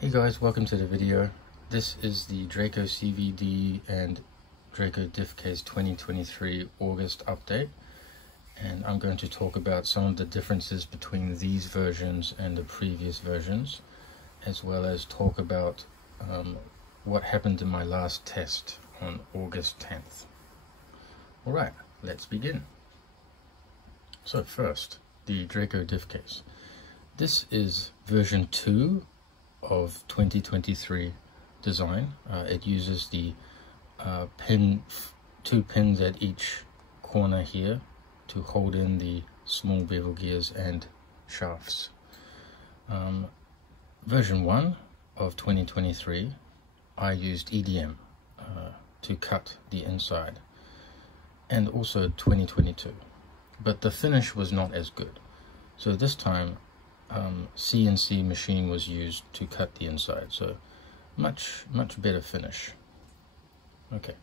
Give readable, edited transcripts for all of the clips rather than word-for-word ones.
Hey guys, welcome to the video. This is the Draco CVD and Draco Diff Case 2023 August update, and I'm going to talk about some of the differences between these versions and the previous versions, as well as talk about what happened in my last test on August 10th. Alright, let's begin. So first, the Draco Diff Case. This is version 2 of 2023 design. It uses the two pins at each corner here to hold in the small bevel gears and shafts. Version 1 of 2023, I used EDM to cut the inside, and also 2022, but the finish was not as good. So this time CNC machine was used to cut the inside, so much better finish. Okay,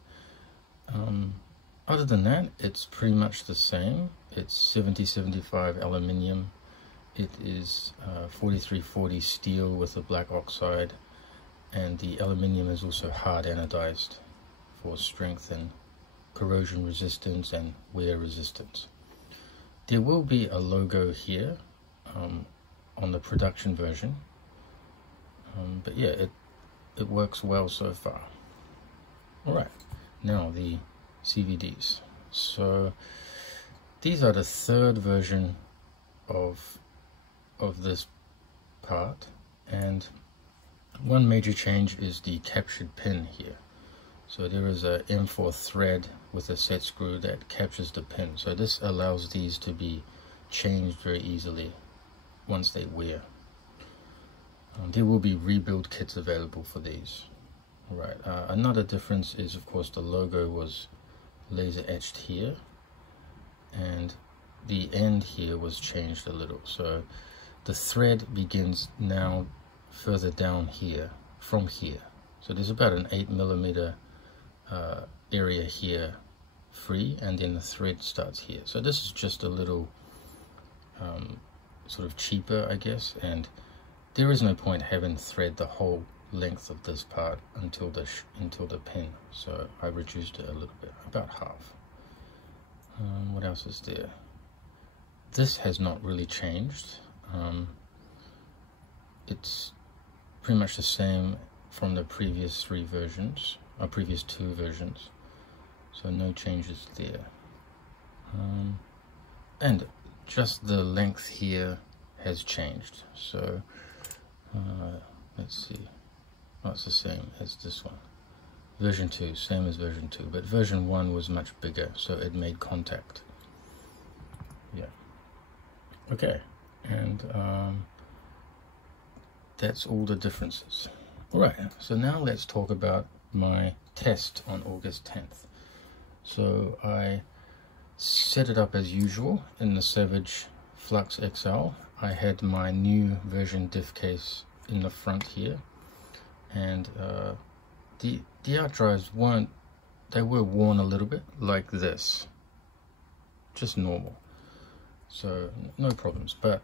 other than that, it's pretty much the same. It's 7075 aluminium. It is 4340 steel with a black oxide, and the aluminium is also hard anodized for strength and corrosion resistance and wear resistance. There will be a logo here on the production version, but yeah, it works well so far. Alright, now the CVDs. So these are the third version of this part, and one major change is the captured pin here. So there is a M4 thread with a set screw that captures the pin, so this allows these to be changed very easily once they wear. There will be rebuild kits available for these. Right. Another difference is, of course, the logo was laser etched here, and the end here was changed a little. So the thread begins now further down here from here. So there's about an 8mm area here free, and then the thread starts here. So this is just a little sort of cheaper, I guess, and there is no point having thread the whole length of this part until the pin, so I reduced it a little bit, about half. What else is there? This has not really changed. It's pretty much the same from the previous previous two versions, so no changes there. And just the length here has changed, so let's see. Oh, it's the same as this one. Version 2, same as version 2, but version 1 was much bigger, so it made contact. Yeah. Okay, and that's all the differences. Alright, so now let's talk about my test on August 10th. So I set it up as usual in the Savage Flux XL. I had my new version diff case in the front here, and the out drives were worn a little bit like this, just normal, so no problems. But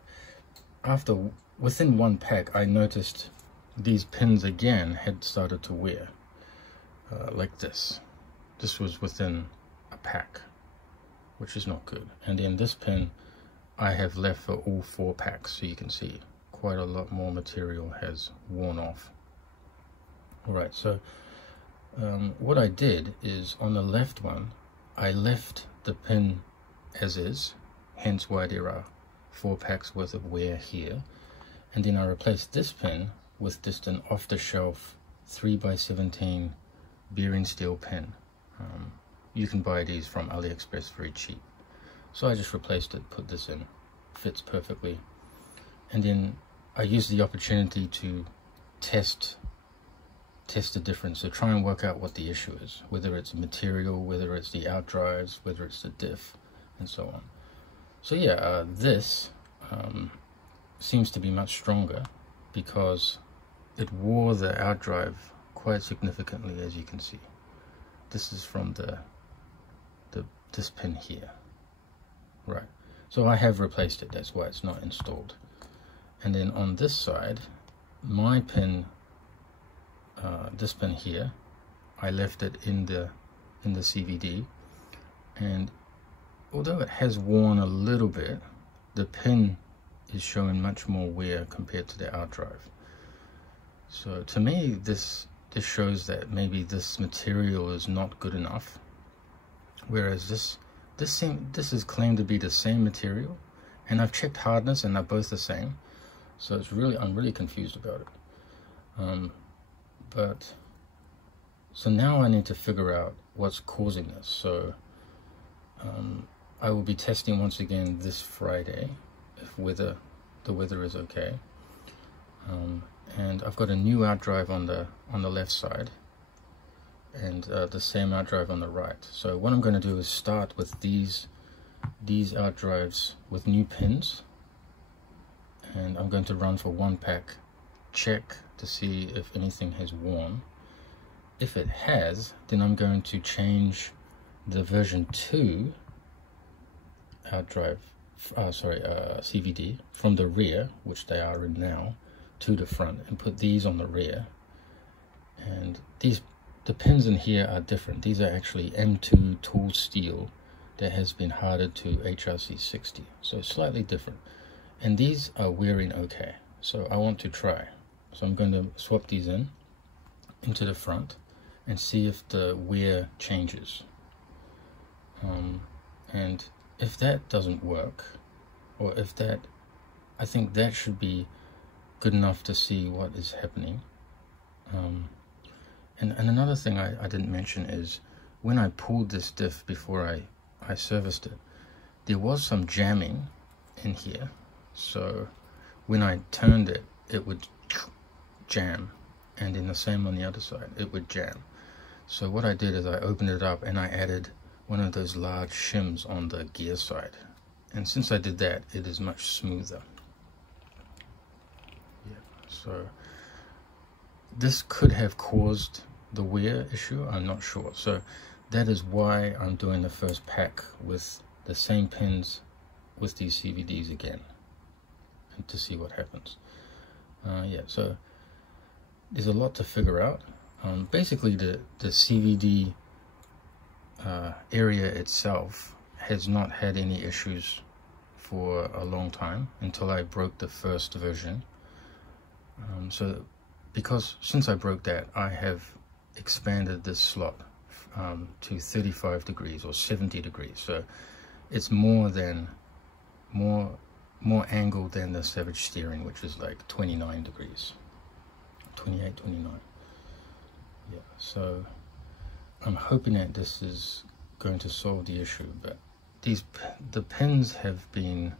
within one pack, I noticed these pins again had started to wear like this. This was within a pack, which is not good. And then this pin I have left for all 4 packs, so you can see quite a lot more material has worn off. Alright, so what I did is, on the left one, I left the pin as is, hence why there are 4 packs worth of wear here, and then I replaced this pin with just an off-the-shelf 3x17 bearing steel pin. You can buy these from AliExpress very cheap. So I just replaced it, put this in, fits perfectly. And then I used the opportunity to test the difference, so try and work out what the issue is, whether it's material, whether it's the out drives, whether it's the diff, and so on. So yeah, this seems to be much stronger because it wore the out drive quite significantly, as you can see. This is from this pin here. Right, so I have replaced it, that's why it's not installed. And then on this side, my pin this pin here, I left it in the CVD, and although it has worn a little bit, the pin is showing much more wear compared to the out drive. So to me, this shows that maybe this material is not good enough, whereas this is claimed to be the same material, and I've checked hardness and they're both the same. So it's really, I'm really confused about it. So now I need to figure out what's causing this. So I will be testing once again this Friday if the weather is okay. And I've got a new out drive on the left side, and the same out drive on the right. So what I'm going to do is start with these out drives with new pins, and I'm going to run for one pack, check to see if anything has worn. If it has, then I'm going to change the version 2 out drive, CVD from the rear, which they are in now, to the front, and put these on the rear. And the pins in here are different. These are actually M2 tool steel that has been hardened to HRC 60, so it's slightly different. And these are wearing okay, so I want to try. So I'm going to swap these into the front and see if the wear changes. And if that doesn't work, or if that, I think that should be good enough to see what is happening. And another thing I didn't mention is when I pulled this diff before I serviced it, there was some jamming in here. So when I turned it, it would jam, and then the same on the other side, it would jam. So what I did is I opened it up and I added one of those large shims on the gear side, and since I did that, it is much smoother. Yeah, so this could have caused the wear issue, I'm not sure. So that is why I'm doing the first pack with the same pins with these CVDs again, and to see what happens. Yeah, so there's a lot to figure out. Basically the CVD area itself has not had any issues for a long time until I broke the first version. So since I broke that, I have expanded this slot to 35 degrees or 70 degrees. So it's more angle than the Savage steering, which is like 29 degrees, 28, 29. Yeah, so I'm hoping that this is going to solve the issue, but the pins have been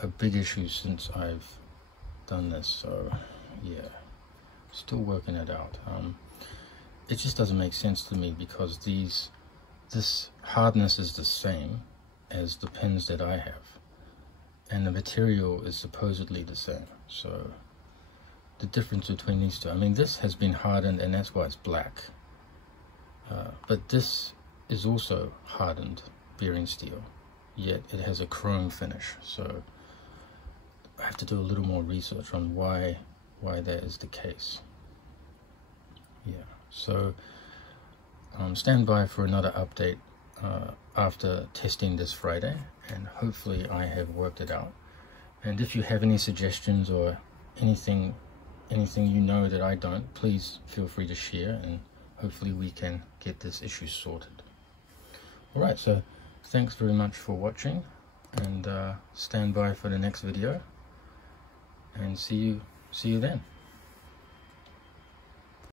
a big issue since I've done this. So yeah, still working it out. It just doesn't make sense to me, because this hardness is the same as the pins that I have, and the material is supposedly the same. So the difference between these two, I mean, this has been hardened and that's why it's black, but this is also hardened bearing steel, yet it has a chrome finish. So I have to do a little more research on why that is the case. Yeah, so stand by for another update after testing this Friday, and hopefully I have worked it out. And if you have any suggestions or anything you know that I don't, please feel free to share, and hopefully we can get this issue sorted. Alright, so thanks very much for watching, and stand by for the next video, and see you then.